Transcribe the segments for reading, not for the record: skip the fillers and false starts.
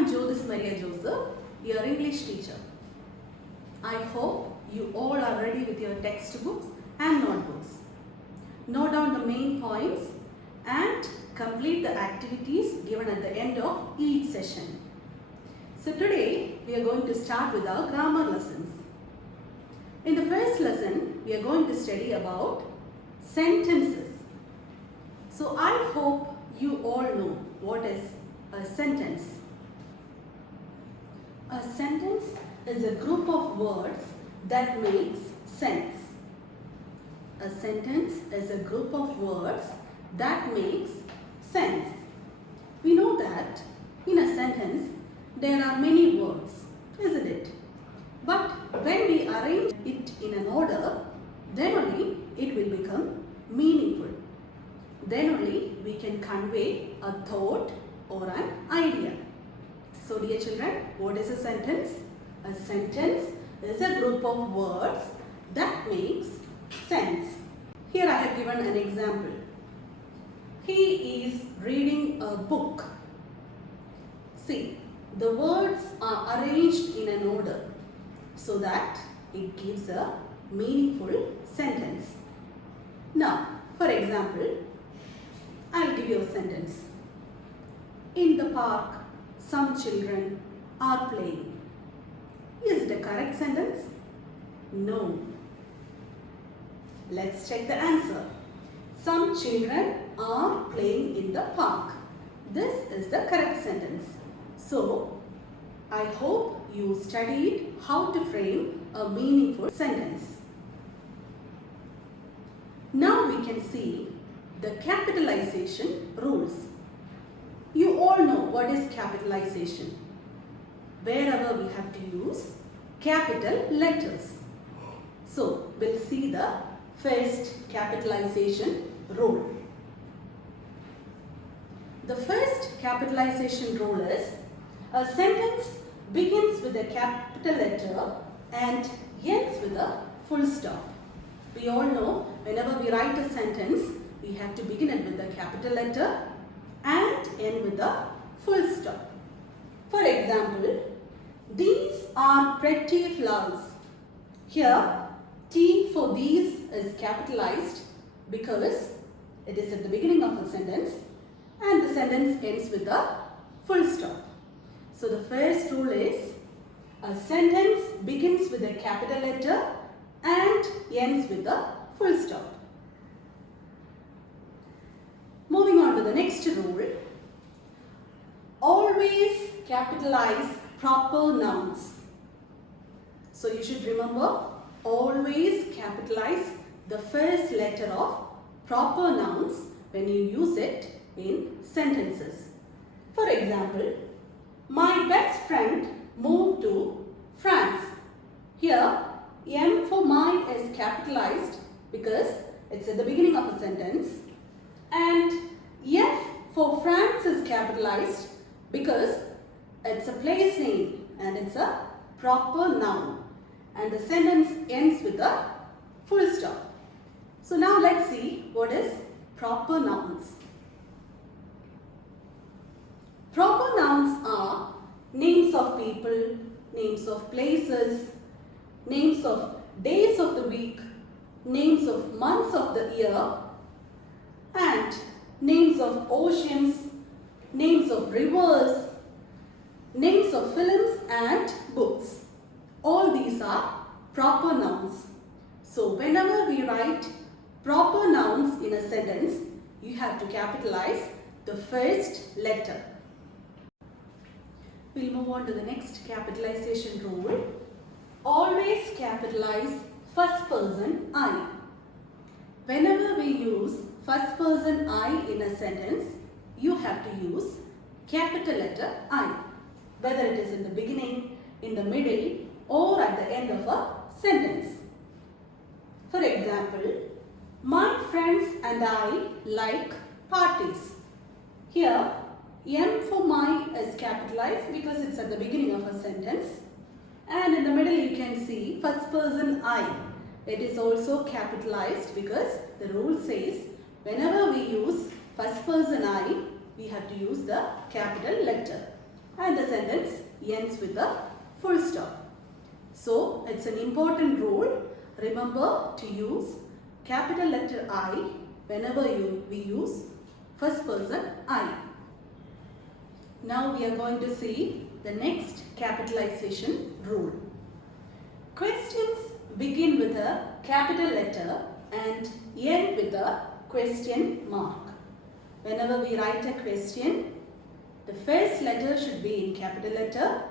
am Joseph, your English teacher. I hope you all are ready with your textbooks and notebooks. Note down the main points and complete the activities given at the end of each session. So today we are going to start with our grammar lessons. In the first lesson, we are going to study about sentences. So I hope you all know what is a sentence. A sentence is a group of words that makes sense. A sentence is a group of words that makes sense. We know that in a sentence there are many words, isn't it? But when we arrange it in an order, then only it will become meaningful. Then only we can convey a thought or an idea. So dear children, what is a sentence? A sentence is a group of words that makes sense. Here I have given an example. He is reading a book. See, the words are arranged in an order so that it gives a meaningful sentence. Now, for example, I'll give you a sentence. In the park, some children are playing. Is it a correct sentence? No. Let's check the answer. Some children are playing in the park. This is the correct sentence. So, I hope you studied how to frame a meaningful sentence. Now we can see the capitalization rules. You all know what is capitalization. Wherever we have to use capital letters. So, we'll see the first capitalization rule. The first capitalization rule is a sentence begins with a capital letter and ends with a full stop. We all know whenever we write a sentence, we have to begin it with a capital letter and end with a full stop. For example, these are pretty flowers. Here, T for these is capitalized because it is at the beginning of a sentence and the sentence ends with a full stop. So the first rule is a sentence begins with a capital letter and ends with a full stop. Moving on to the next rule, always capitalize proper nouns. So you should remember, always capitalize the first letter of proper nouns when you use it in sentences. For example, my best friend moved to France. Here, M for my is capitalized because it's at the beginning of a sentence, and F for France is capitalized because it's a place name and it's a proper noun, and the sentence ends with a full stop. So now let's see what is proper nouns. Proper nouns are names of people, names of places, names of days of the week, names of months of the year, and names of oceans, names of rivers, names of films and books. All these are proper nouns. So whenever we write proper nouns in a sentence, you have to capitalize the first letter. We'll move on to the next capitalization rule. Always capitalize first person I. Whenever we use first person I in a sentence, you have to use capital letter I, whether it is in the beginning, in the middle, or at the end of a sentence. For example, my friends and I like parties. Here, M for my is capitalized because it's at the beginning of a sentence, and in the middle you can see first person I. It is also capitalized because the rule says whenever we use first person I, we have to use the capital letter. and the sentence ends with a full stop. So it's an important rule. Remember to use capital letter I whenever we use first person I. Now we are going to see the next capitalization rule. Questions begin with a capital letter and end with a question mark. Whenever we write a question, the first letter should be in capital letter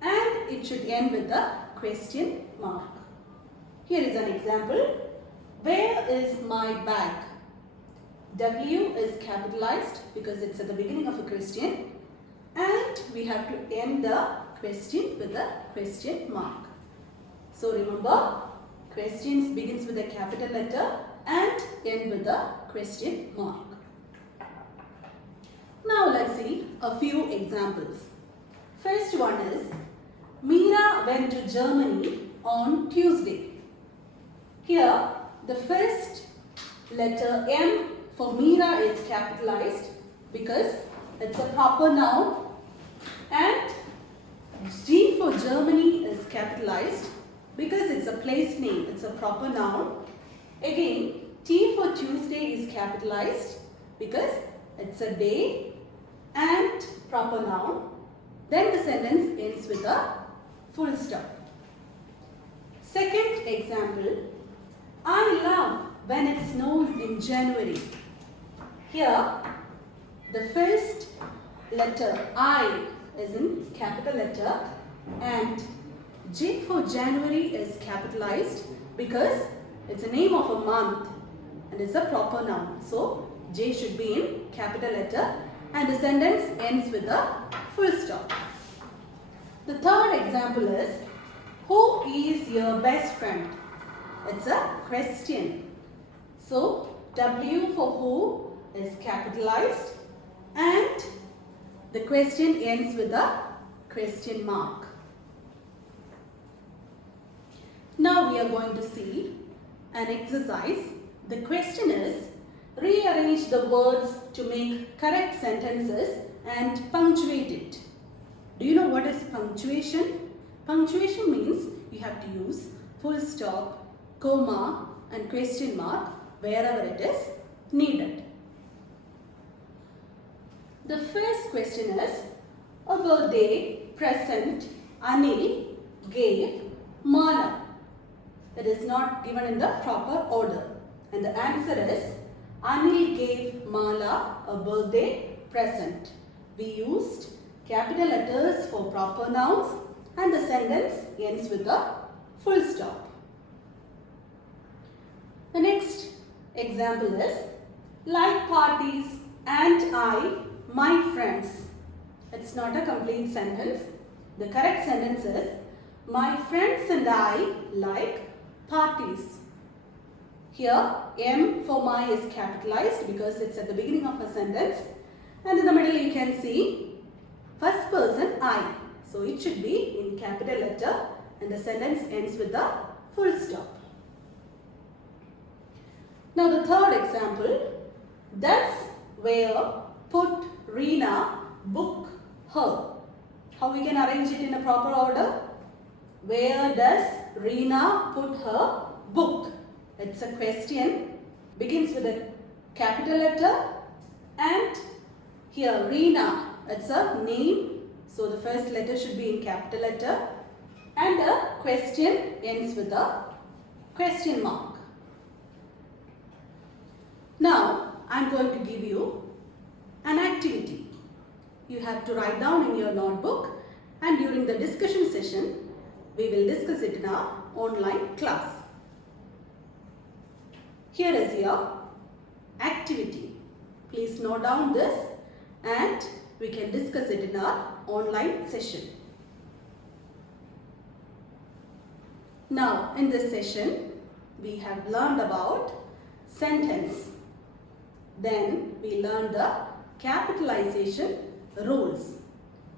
and it should end with a question mark. Here is an example. Where is my bag? W is capitalized because it's at the beginning of a question, and we have to end the question with a question mark. So remember, questions begins with a capital letter and end with a question mark. Now let's see a few examples. First one is, Meera went to Germany on Tuesday. Here the first letter M for Meera is capitalized because it's a proper noun, and G for Germany is capitalized because it's a place name, it's a proper noun. Again, T for Tuesday is capitalized because it's a day and proper noun. Then the sentence ends with a full stop. Second example, I love when it snows in January. Here, the first letter I is in capital letter and J for January is capitalized because it's a name of a month and it's a proper noun. So, J should be in capital letter and the sentence ends with a full stop. The third example is, who is your best friend? It's a question. So, W for who is capitalized and the question ends with a question mark. Now we are going to see an exercise. The question is, rearrange the words to make correct sentences and punctuate it. Do you know what is punctuation? Punctuation means you have to use full stop, comma and question mark wherever it is needed. The first question is, a birthday present Anil gave Mala. It is not given in the proper order. And the answer is, Anil gave Mala a birthday present. We used capital letters for proper nouns and the sentence ends with a full stop. The next example is, like parties and I, my friends. It's not a complete sentence. The correct sentence is, my friends and I like parties. Here, M for my is capitalized because it's at the beginning of a sentence. And in the middle you can see first person I. So it should be in capital letter and the sentence ends with a full stop. Now the third example, does where put Reena book her. How we can arrange it in a proper order? Where does Reena put her book? It's a question, begins with a capital letter and here Reena, it's a name, so the first letter should be in capital letter and the question ends with a question mark. Now I am going to give you an activity. You have to write down in your notebook and during the discussion session we will discuss it in our online class. Here is your activity. Please note down this and we can discuss it in our online session. Now in this session we have learned about sentence. Then we learned the capitalization rules.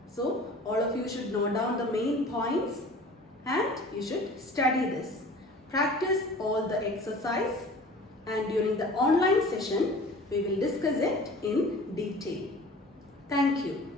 So all of you should note down the main points and you should study this. Practice all the exercise and during the online session we will discuss it in detail. Thank you.